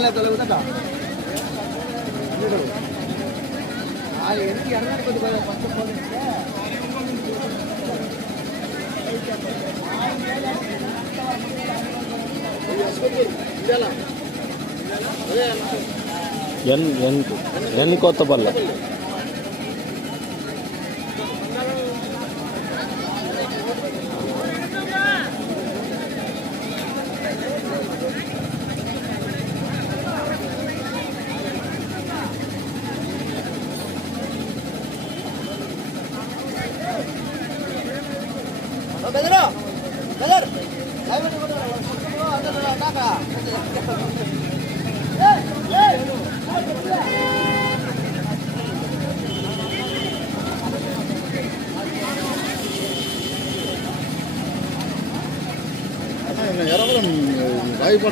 వాడు పేడ కళ్ళ కొద్దిగా ఫస్ట్ ఎన్ ఎన్ ఎన్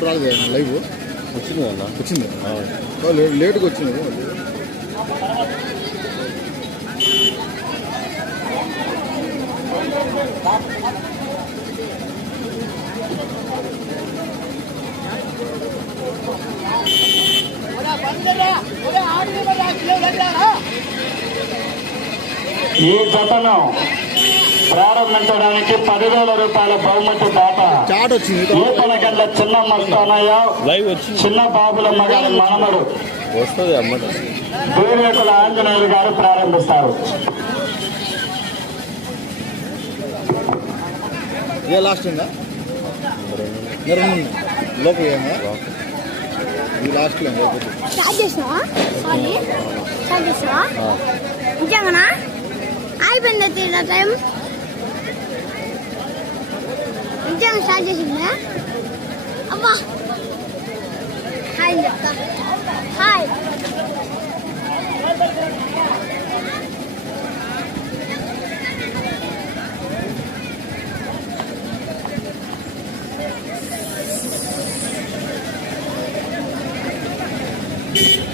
రాయిపాటు రాలేదు లైవ్. వచ్చింది అన్న వచ్చింది. లేటుగా వచ్చింది. ఈ జతను ప్రారంభించడానికి పదివేల రూపాయల బహుమతి చాట్ వచ్చింది. ఈతలగడ్డ చిన్న మస్తానయ్య చిన్న బాబులమ్మ గారి మనమడు దూరేకుల ఆంజనేయులు గారు ప్రారంభిస్తారు. ఇదే లాస్ట్ ఉందా. లోపల ఏమో? ఇది లాస్ట్లో లేకపోతే స్టార్ట్ చేసినావా? సారీ స్టార్ట్ చేసినావా? నిజంగానా? అయిపోయిందా తీరా టైం 这样杀就行了。啊不，太远了，太。you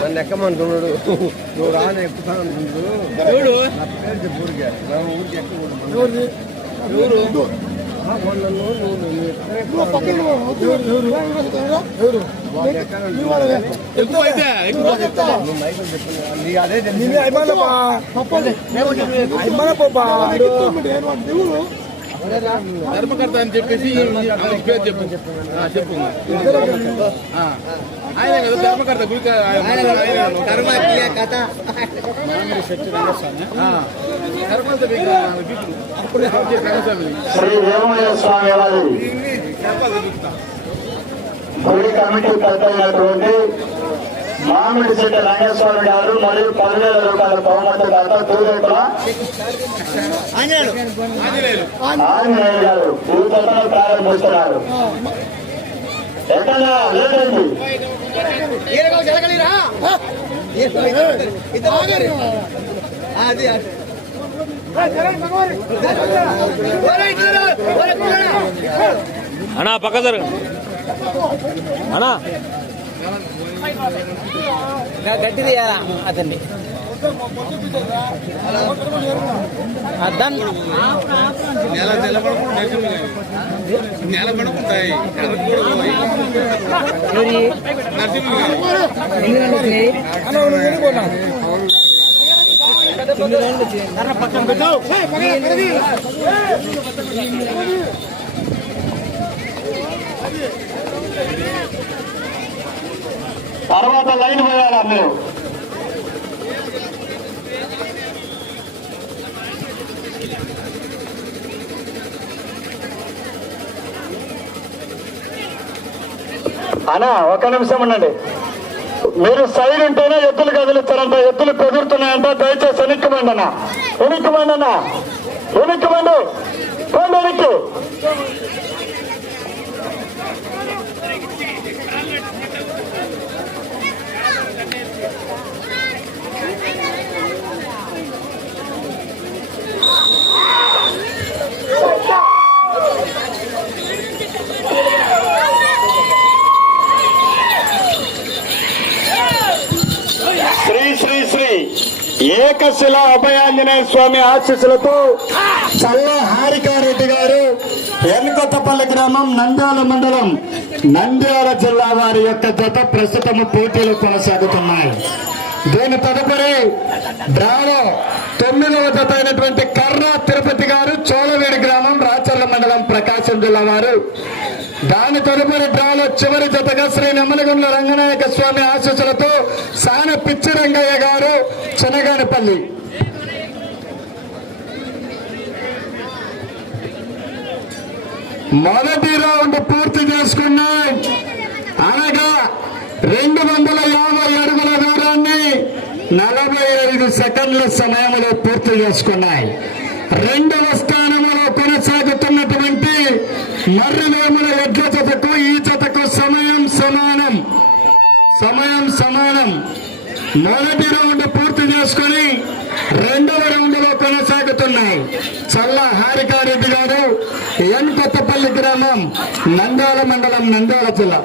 నన్ను ఎక్కమంటున్నాడు నువ్వు రాని ఎక్కుతాను అంటున్నాడు నా పేరు చెప్పు ఊరికే నా ఊరికి ఎక్కకూడదు నన్ను నువ్వు ధర్మకర్త అని చెప్పేసి పేరు చెప్పు చెప్పు ఆయన కదా ధర్మకర్త గుడికి ధర్మకర్త స్వామి గుడి కమిటీ పెద్ద అయినటువంటి మామిడి చెట్టు రంగస్వామి గారు మరియు పదివేల రూపాయల బహుమతి దాత దూరేకుల ఆంజనేయులు. గారు ఈ ప్రారంభిస్తున్నారు. ఎక్కడ? లేదండి. అది అన్నా పక్క జరగ అన్నా. గట్టిది అతన్ని అద్దం నెల నిలబడకుంటాయి పోయి నరసింహ తర్వాత లైన్ పోయాలా అందరూ అనా ఒక నిమిషం ఉండండి. మీరు సైడ్ ఉంటేనే ఎత్తులు కదులుతారంట ఎత్తులు కుదురుతున్నాయంట దయచేసి వెనక్కిమండి అన్న. వెనక్కిమండి అన్న. వెనక్కిమండి పండు వెనక్కి. శ్రీ శ్రీ శ్రీ. ఏకశిల అభయాంజనేయ స్వామి ఆశీస్సులతో చల్ల హారికారెడ్డి గారు ఎన్కొత్తపల్లి గ్రామం నంద్యాల మండలం నంద్యాల జిల్లా వారి యొక్క జత ప్రస్తుతము పోటీలు కొనసాగుతున్నాయి. దీని తదుపరి డ్రాలో తొమ్మిదవ జత అయినటువంటి కర్రా తిరుపతి గారు చోళవేడి గ్రామం రాచర్ల మండలం ప్రకాశం జిల్లా వారు. దాని తదుపరి డ్రాలో చివరి జతగా శ్రీ నెమ్మలగుండ్ల రంగనాయక స్వామి ఆశీస్సులతో సాన పిచ్చి రంగయ్య గారు చెనగానపల్లి. మొదటి రౌండ్ పూర్తి చేసుకున్నాయి. అనగా రెండు వందల యాభై అడుగుల దూరాన్ని నలభై ఐదు సెకండ్ల సమయంలో పూర్తి చేసుకున్నాయి. రెండవ స్థానంలో కొనసాగుతున్నటువంటి మర్రివేముల ఎడ్ల జతకు ఈ జతకు సమయం సమానం. సమయం సమానం. మొదటి రౌండ్ పూర్తి చేసుకుని రెండవ రౌండ్లో కొనసాగుతున్నాయి. చల్ల హారికారెడ్డి గారు ఎన్ కొత్తపల్లి గ్రామం నంద్యాల మండలం నంద్యాల జిల్లా.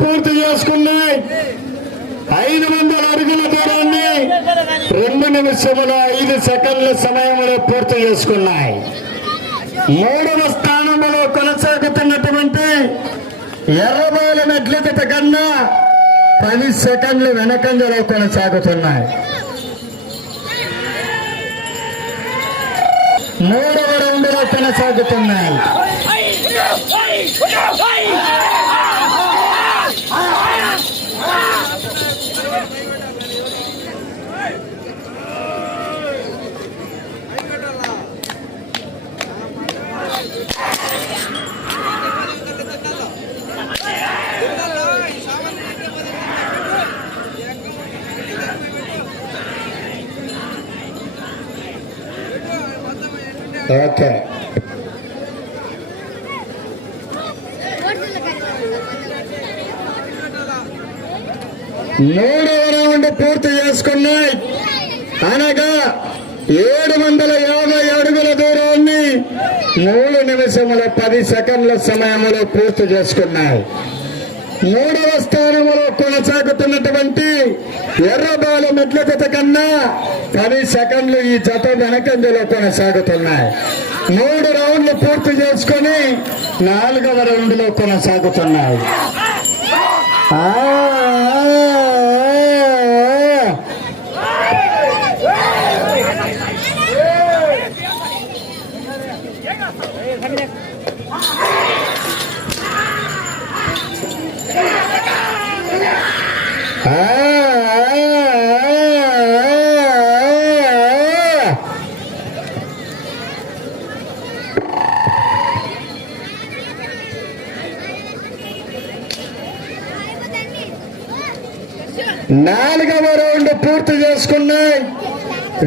పూర్తి చేసుకున్నాయి ఐదు వందల అడుగుల దూరాన్ని రెండు నిమిషముల ఐదు సెకండ్ల సమయంలో పూర్తి చేసుకున్నాయి. మూడవ స్థానంలో కొనసాగుతున్నటువంటి ఎర్రబాల మెట్లత కన్నా పది సెకండ్లు వెనకంజలో కొనసాగుతున్నాయి. మూడవ రౌండ్లో కొనసాగుతున్నాయి. ఓకే మూడవ రౌండ్ పూర్తి చేసుకున్నాయి. అనగా ఏడు వందల యాభై అడుగుల దూరాన్ని మూడు నిమిషముల పది సెకండ్ల సమయంలో పూర్తి చేసుకున్నాయి. మూడవ స్థానంలో కొనసాగుతున్నటువంటి ఎర్రబాల మెట్ల జత కన్నా పది సెకండ్లు ఈ జత వెనకంజలో కొనసాగుతున్నాయి. మూడు రౌండ్లు పూర్తి చేసుకొని నాలుగవ రౌండ్లో కొనసాగుతున్నాయి.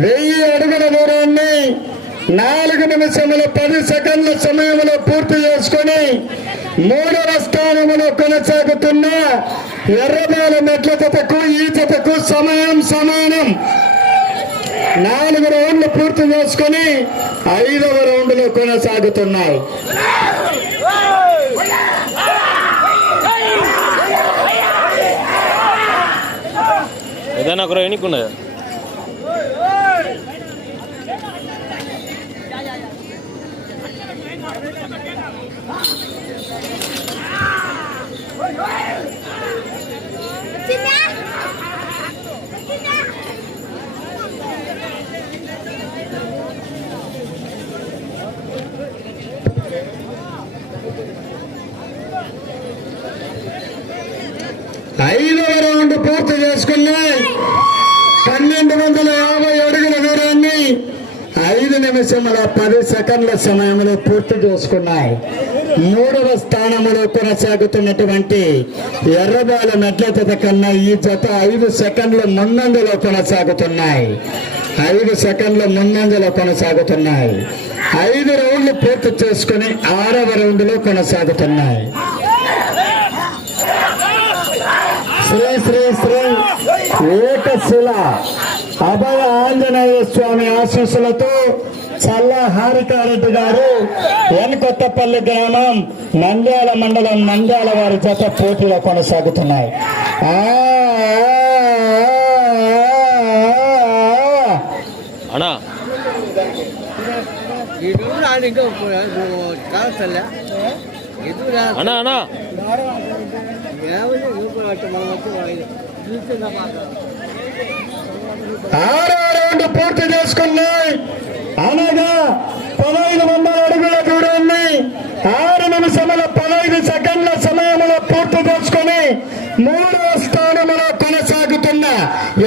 వెయ్యి అడుగుల దూరాన్ని నాలుగు నిమిషముల పది సెకండ్ల సమయంలో పూర్తి చేసుకొని మూడవ స్థానంలో కొనసాగుతున్న ఎర్రబాల మెట్ల జతకు ఈ జతకు సమయం సమానం. నాలుగు రౌండ్లు పూర్తి చేసుకొని ఐదవ రౌండ్లో కొనసాగుతున్నాయి. ఏదైనా ఒక ఎన్నికున్నది ఐదవ రౌండ్ పూర్తి చేసుకున్నాయి పన్నెండు వందల యాభై అడుగుల దూరాన్ని ఐదు నిమిషముల పది సెకండ్ల సమయంలో పూర్తి చేసుకున్నాయి. మూడవ స్థానంలో కొనసాగుతున్నటువంటి ఎర్రబాల మెట్ల జత కన్నా ఈ జత ఐదు సెకండ్ల ముందంజలో కొనసాగుతున్నాయి. ఐదు సెకండ్ల ముందంజలో కొనసాగుతున్నాయి. ఐదు రౌండ్లు పూర్తి చేసుకుని ఆరవ రౌండ్లో కొనసాగుతున్నాయి. శ్రీ శ్రీ శ్రీ ఏకశిల. అభయ ఆంజనేయ స్వామి ఆశీస్సులతో చల్ల హారికారెడ్డి గారు ఎన్ కొత్తపల్లి గ్రామం నంద్యాల మండలం నంద్యాల వారి జత పోటీలో కొనసాగుతున్నాయి. అన్నా అన్నా. ఆరో రౌండ్ పూర్తి చేసుకున్నాయి. అనగా పదహైదు వందల అడుగుల దూరాన్ని ఆరు నిమిషముల పదహైదు సెకండ్ల సమయంలో పూర్తి చేసుకుని మూడవ స్థానంలో కొనసాగుతున్న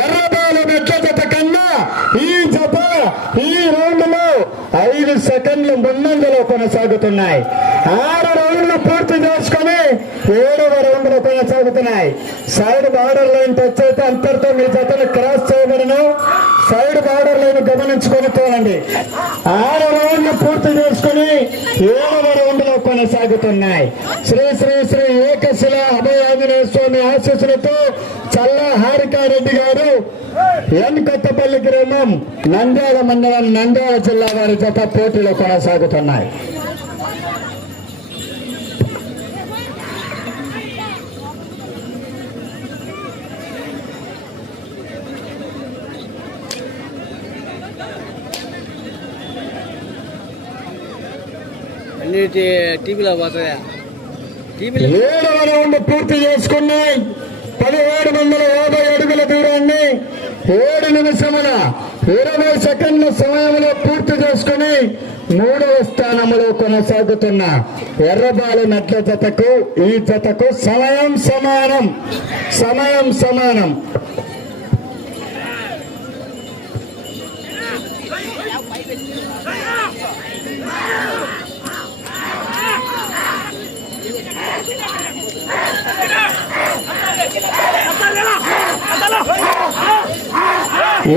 ఎర్రబాలు మెట్ల కన్నా ఈ జత ఈ రౌండ్లో ఐదు సెకండ్లు ముందంజలో కొనసాగుతున్నాయి. ఆరు రౌండ్లు పూర్తి చేసుకుని ఏడవ రౌండ్లో కొనసాగుతున్నాయి సైడ్ బార్డర్ లైన్ టచ్ అయితే అంతటితో మీ జతలు క్రాస్ చేయబడను. సైడ్ బార్డర్ లైన్ గమనించుకొని తోలండి. ఆరు రౌండ్లు పూర్తి చేసుకుని ఏడవ రౌండ్లో కొనసాగుతున్నాయి. శ్రీ శ్రీ శ్రీ ఏకశిల అభయాజనేయ స్వామి ఆశీస్సులతో చల్ల హారికారెడ్డి గారు ఎన్ కొత్తపల్లి గ్రామం నంద్యాల మండలం నంద్యాల జిల్లా వారి జత పోటీలో కొనసాగుతున్నాయి. అన్ని టీవీలో పోతాయా? టీవీలో ఏడవ రౌండ్ పూర్తి చేసుకున్నాయి. పదిహేడు వందల యాభై అడుగుల దూరాన్ని ఏడు నిమిషముల ఇరవై సెకండ్ల సమయంలో పూర్తి చేసుకుని మూడవ స్థానంలో కొనసాగుతున్న ఎర్రబాలు నట్ల జతకు ఈ జతకు సమయం సమానం. సమయం సమానం.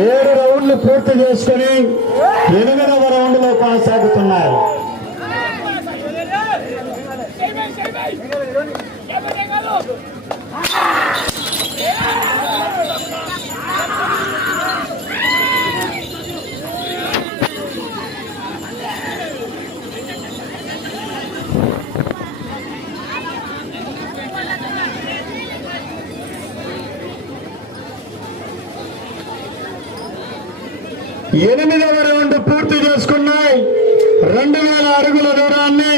ఏడు రౌండ్లు పూర్తి చేసుకుని ఎనిమిదవ రౌండ్లో కొనసాగుతున్నారు. ఎనిమిదవ రౌండ్ పూర్తి చేసుకున్నాయి. రెండు వేల అడుగుల దూరాన్ని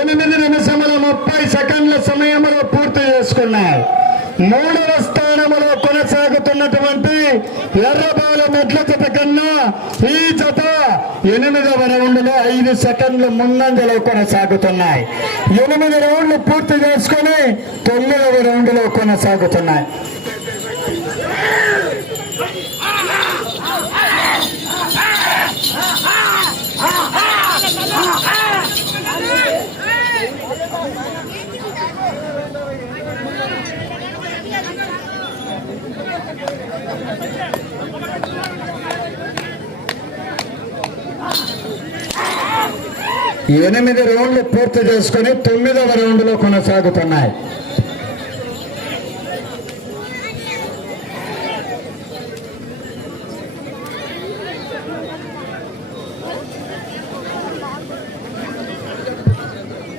ఎనిమిది నిమిషముల ముప్పై సెకండ్ల సమయంలో పూర్తి చేసుకున్నాయి. మూడవ స్థానంలో కొనసాగుతున్నటువంటి ఎర్రబాల మెట్ల జత కన్నా ఈ జత ఎనిమిదవ రౌండ్లో ఐదు సెకండ్లు ముందంజలో కొనసాగుతున్నాయి. ఎనిమిది రౌండ్లు పూర్తి చేసుకుని తొమ్మిదవ రౌండ్లో కొనసాగుతున్నాయి. ఎనిమిది రౌండ్లు పూర్తి చేసుకుని తొమ్మిదవ రౌండ్లో కొనసాగుతున్నాయి.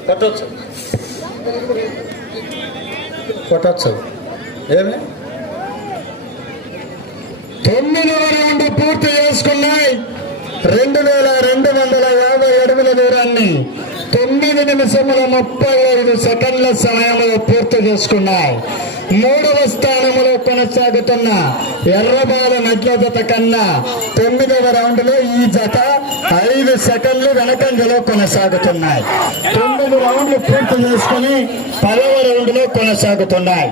కొట్టచ్చు. కొట్టచ్చు. ఏమి? తొమ్మిదవ రౌండ్ పూర్తి చేసుకున్నాయి. రెండు వేల రెండు వందల యాభై అడుగుల దూరాన్ని తొమ్మిది నిమిషముల ముప్పై ఐదు సెకండ్ల సమయంలో పూర్తి చేసుకున్నాయి. మూడవ స్థానంలో కొనసాగుతున్న ఎర్రబాల నడ్ల జత కన్నా తొమ్మిదవ రౌండ్లో ఈ జత ఐదు సెకండ్లు వెనకంజలో కొనసాగుతున్నాయి. తొమ్మిది రౌండ్లు పూర్తి చేసుకుని పదవ రౌండ్లో కొనసాగుతున్నాయి.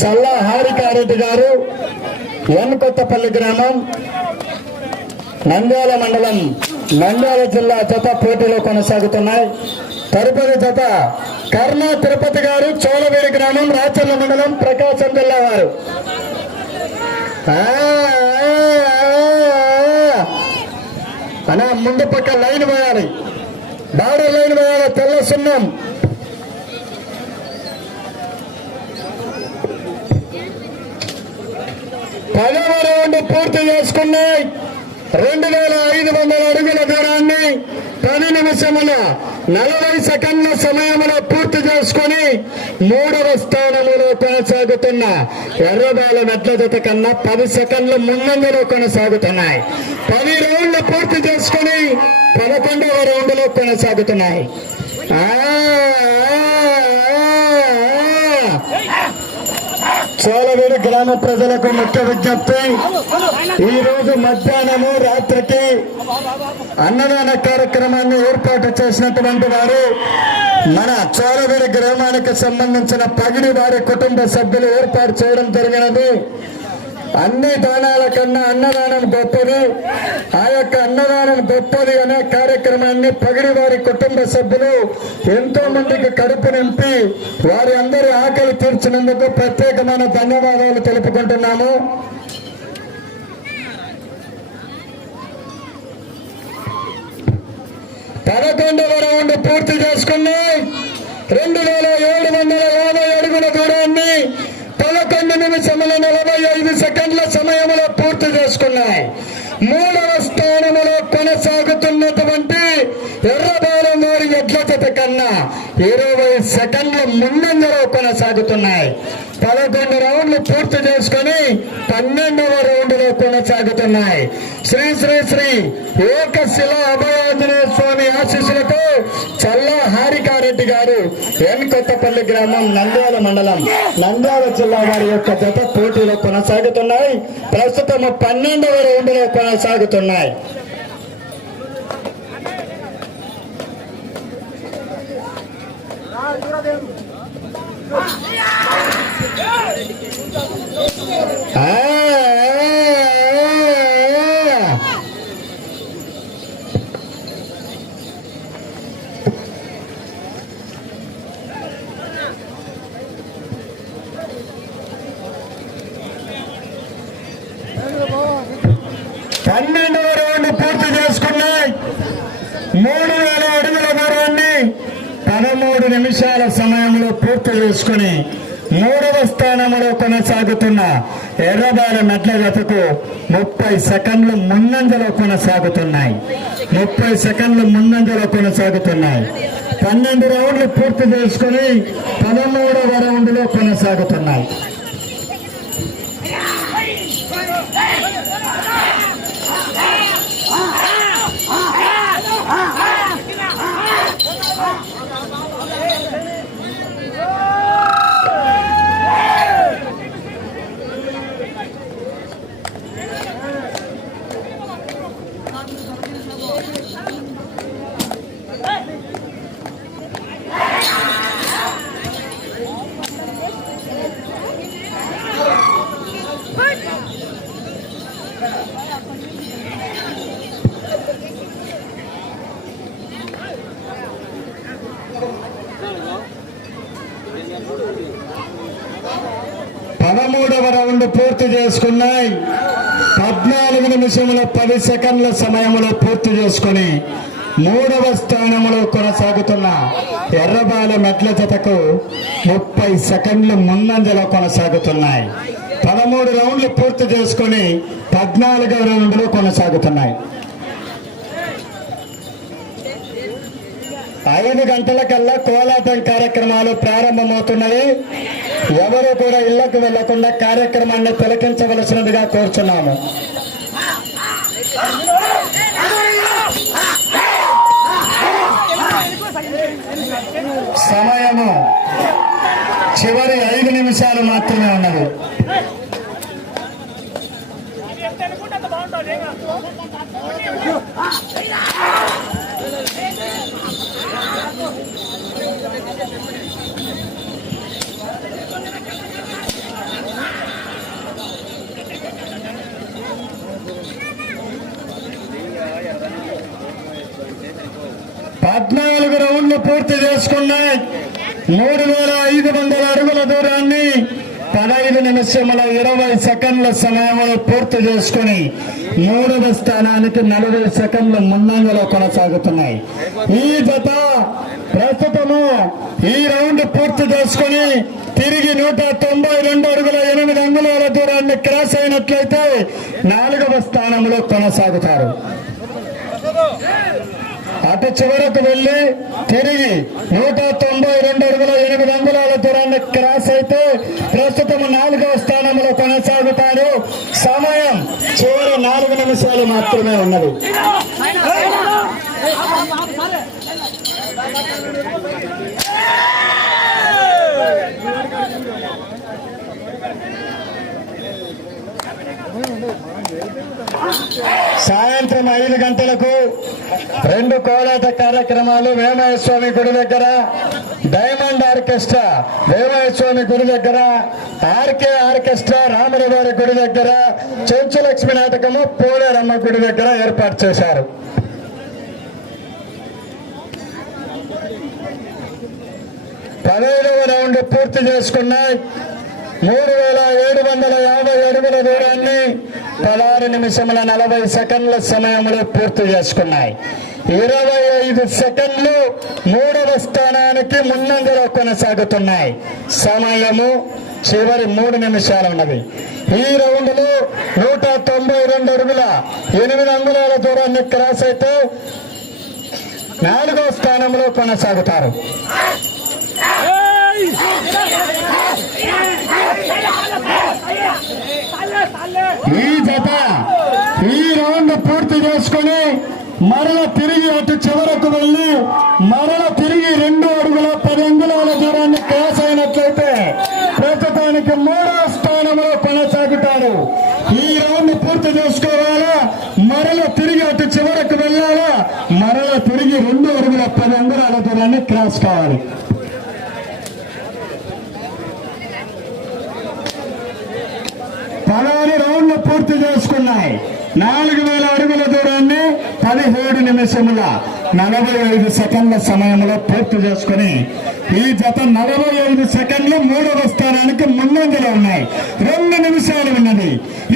చల్లా హారికారెడ్డి గారు ఎన్ కొత్తపల్లి గ్రామం నంద్యాల మండలం నంద్యాల జిల్లా జత పోటీలో కొనసాగుతున్నాయి. తదుపరి జత కర్ణ తిరుపతి గారు చోళవేడి గ్రామం రాచర్ల మండలం ప్రకాశం జిల్లా వారు. అనా ముందు పక్క లైన్ వేయాలి. బార్డర్ లైన్ వేయాలి తెల్ల సున్నం. పదవ రౌండ్ పూర్తి చేసుకున్నాయి. రెండు వేల ఐదు వందల అడుగుల దూరాన్ని పది నిమిషముల నలభై సెకండ్ల సమయంలో పూర్తి చేసుకుని మూడవ స్థానములో కొనసాగుతున్న ఎర్రబాల మెట్ల జత కన్నా పది సెకండ్ల ముందంజలో కొనసాగుతున్నాయి. పది రౌండ్లు పూర్తి చేసుకుని పదకొండవ రౌండ్లో కొనసాగుతున్నాయి ఆ, ఆ, ఆ, ఆ. చోళవేడు గ్రామ ప్రజలకు ముఖ్య విజ్ఞప్తి. ఈ రోజు మధ్యాహ్నము రాత్రికి అన్నదాన కార్యక్రమాన్ని ఏర్పాటు చేసినటువంటి వారు మన చోళవేడు గ్రామానికి సంబంధించిన పగిడి వారి కుటుంబ సభ్యులు ఏర్పాటు చేయడం జరిగినది. అన్ని దానాల కన్నా అన్నదానం గొప్పది. ఆ యొక్క అన్నదానం గొప్పది అనే కార్యక్రమాన్ని పగిడి వారి కుటుంబ సభ్యులు ఎంతో మందికి కడుపు నింపి వారి అందరి ఆకలి తీర్చినందుకు ప్రత్యేకమైన ధన్యవాదాలు తెలుపుకుంటున్నాము. పదకొండవ రౌండ్ పూర్తి చేసుకున్నాం రెండు వేల ఏడు వందల యాభై అడుగుల దూరాన్ని నిమిషముల నలభై ఐదు సెకండ్ల సమయంలో పూర్తి చేసుకున్నాయి మూడవ స్థానములో కొనసాగుతున్నటువంటి ఎర్ర కన్నా ఇరవై సెకండ్ల ముందంజలో కొనసాగుతున్నాయి. పదకొండు రౌండ్లు పూర్తి చేసుకొని పన్నెండవ రౌండ్లో కొనసాగుతున్నాయి. శ్రీ శ్రీ శ్రీ ఏకశిల అభయాంజనేయ స్వామి ఆశీస్సులతో చల్లా హారికారెడ్డి గారు ఎన్ కొత్తపల్లి గ్రామం నంద్యాల మండలం నంద్యాల జిల్లా వారి యొక్క జత పోటీలో కొనసాగుతున్నాయి. ప్రస్తుతం పన్నెండవ రౌండ్లో కొనసాగుతున్నాయి. ఆ, ఆ, ఆ. పన్నెండవ రౌండ్ పూర్తి చేసుకున్నాయి మూడు వేల అడుగుల దూరాన్ని పదమూడు నిమిషాల సమయంలో పూర్తి చేసుకుని మూడవ స్థానంలో కొనసాగుతున్న ఎర్రబాల నట్ల జతకు ముప్పై సెకండ్లు ముందంజలో కొనసాగుతున్నాయి. ముప్పై సెకండ్లు ముందంజలో కొనసాగుతున్నాయి. పన్నెండు రౌండ్లు పూర్తి చేసుకుని పదమూడవ రౌండ్లో కొనసాగుతున్నాయి పదమూడవ రౌండ్ పూర్తి చేసుకున్నాయి. పద్నాలుగు నిమిషముల పది సెకండ్ల సమయంలో పూర్తి చేసుకుని మూడవ స్థానంలో కొనసాగుతున్న ఎర్రబాల మెట్ల జతకు ముప్పై సెకండ్లు ముందంజలో కొనసాగుతున్నాయి. పదమూడు రౌండ్లు పూర్తి చేసుకుని పద్నాలుగవ రౌండ్లు కొనసాగుతున్నాయి. ఐదు గంటలకల్లా కోలాటం కార్యక్రమాలు ప్రారంభమవుతున్నాయి. ఎవరు కూడా ఇళ్ళకు వెళ్ళకుండా కార్యక్రమాన్ని తిలకించవలసినదిగా కోరుచున్నాము. సమయము చివరి ఐదు నిమిషాలు మాత్రమే ఉన్నది. పద్నాలుగు రౌండ్లు పూర్తి చేసుకున్నాయి. మూడు వేల ఐదు వందల అడుగుల దూరాన్ని పదహైదు నిమిషముల ఇరవై సెకండ్ల సమయంలో పూర్తి చేసుకుని మూడవ స్థానానికి నలభై సెకండ్ల ముందంజలో కొనసాగుతున్నాయి. ఈ జత ప్రస్తుతము ఈ రౌండ్ పూర్తి చేసుకుని తిరిగి నూట తొంభై రెండు అడుగుల ఎనిమిది అంగుళాల దూరాన్ని క్రాస్ అయినట్లయితే నాలుగవ స్థానంలో కొనసాగుతారు. అటు చివరకు వెళ్ళి తిరిగి నూట తొంభై రెండు అడుగుల ఎనిమిది అంగుళాల దూరాన్ని క్రాస్ అయితే ప్రస్తుతం నాలుగవ స్థానంలో కొనసాగుతారు. సమయం చివరి నాలుగు నిమిషాలు మాత్రమే ఉన్నది. సాయంత్రం ఐదు గంటలకు రెండు కోలాట కార్యక్రమాలు వేమయ్య స్వామి గుడి దగ్గర డైమండ్ ఆర్కెస్ట్రా వేమయ్య స్వామి గుడి దగ్గర ఆర్కే ఆర్కెస్ట్రా రామరవారి గుడి దగ్గర చెంచు లక్ష్మి నాటకము పోలేరమ్మ గుడి దగ్గర ఏర్పాటు చేశారు. పదహైదవ రౌండ్ పూర్తి చేసుకున్నాయి. మూడు వేల ఏడు వందల యాభై అడుగుల దూరాన్ని పదహారు నిమిషముల నలభై సెకండ్ల సమయంలో పూర్తి చేసుకున్నాయి. ఇరవై ఐదు సెకండ్లు మూడవ స్థానానికి ముందంజలో కొనసాగుతున్నాయి. సమయము చివరి మూడు నిమిషాలు ఉన్నది. ఈ రౌండ్లో నూట తొంభై రెండు అడుగుల ఎనిమిది అంగుళాల దూరాన్ని క్రాస్ అయితే నాలుగవ స్థానంలో కొనసాగుతారు ఈ జత ఈ రౌండ్ పూర్తి చేసుకొని మరల తిరిగి అటు చివరకు వెళ్ళి మరల తిరిగి రెండు అడుగుల పది అంగుళాల దూరాన్ని క్రాస్ అయినట్లయితే ప్రస్తుతానికి మూడవ స్థానంలో కొనసాగుతారు. ఈ రౌండ్ పూర్తి చేసుకోవాలా? మరల తిరిగి అటు చివరకు వెళ్ళాలా? మరల తిరిగి రెండు అడుగుల పది అంగుళాల దూరాన్ని క్రాస్ కావాలి. పదహారు రౌండ్లు పూర్తి చేసుకున్నాయి. నాలుగు పదిహేడు నిమిషముల నలభై ఐదు సెకండ్ల సమయంలో పూర్తి చేసుకుని ఈ జత నలభై ఐదు సెకండ్లు మూడవ స్థానానికి ముందంజలో ఉన్నాయి. రెండు నిమిషాలు ఉన్నది.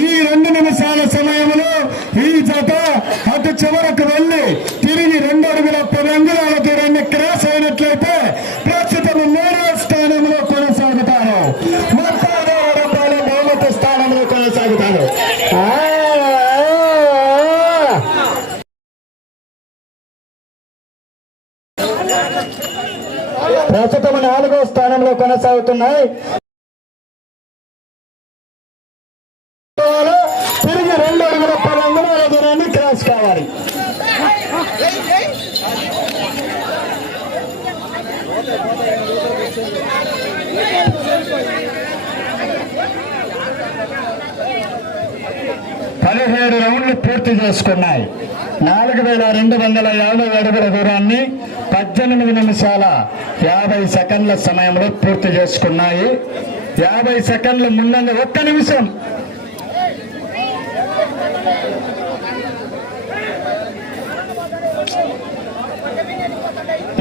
ఈ రెండు నిమిషాల సమయంలో ఈ జత అటు చివరకు వెళ్ళి తిరిగి రెండు అవుతున్నాయి తిరిగి రెండు అడుగుల పది అంగుళాల దూరాన్ని క్రాస్ కావాలి. పదిహేడు రౌండ్లు పూర్తి చేసుకున్నాయి. నాలుగు వేల రెండు వందల యాభై అడుగుల దూరాన్ని పద్దెనిమిది నిమిషాల యాభై సెకండ్ల సమయంలో పూర్తి చేసుకున్నాయి. యాభై సెకండ్ల ముందంగా ఒక్క నిమిషం.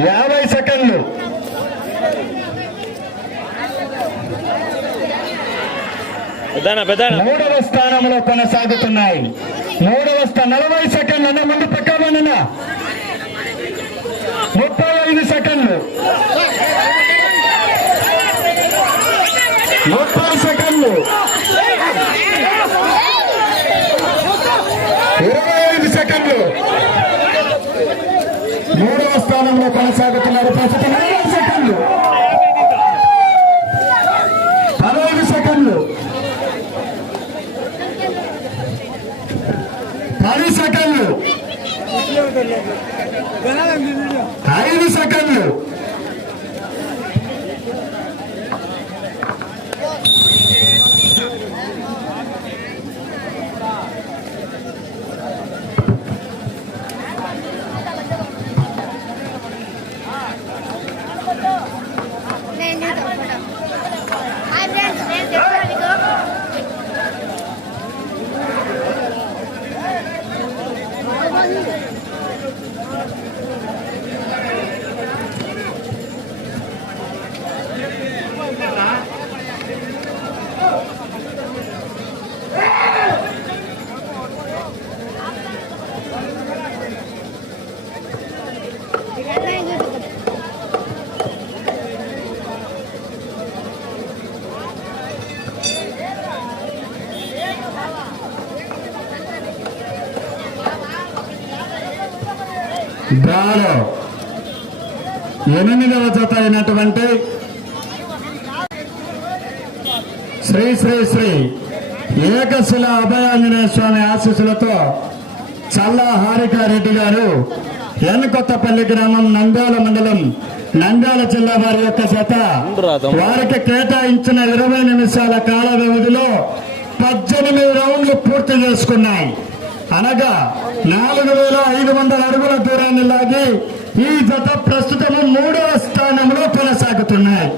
యాభై సెకండ్లు. మూడవ స్థానంలో కొనసాగుతున్నాయి. మూడవ స్థానం నలభై సెకండ్ల ముందు పక్కన ముప్పై ఐదు సెకండ్లు. ముప్పై సెకండ్లు. ఇరవై ఐదు సెకండ్లు. మూడవ స్థానంలో కొనసాగుతున్నారు ప్రస్తుతం ఐదు సెకండ్లు. పదహైదు సెకండ్లు. పది సెకండ్లు. ఐదు డ్రాలో ఎనిమిదవ జత అయినటువంటి శ్రీ శ్రీ శ్రీ ఏకశిల అభయాంజనేయ స్వామి ఆశీస్సులతో చల్లా హారికారెడ్డి గారు ఎన్ కొత్తపల్లి గ్రామం నంద్యాల మండలం నంద్యాల జిల్లా వారి యొక్క జత. వారికి కేటాయించిన ఇరవై నిమిషాల కాల వ్యవధిలో పద్దెనిమిది రౌండ్లు పూర్తి చేసుకున్నాయి. అనగా నాలుగు వేల ఐదు వందల అడుగుల దూరాన్ని లాగి ఈ జత ప్రస్తుతము మూడవ స్థానంలో కొనసాగుతున్నాయి.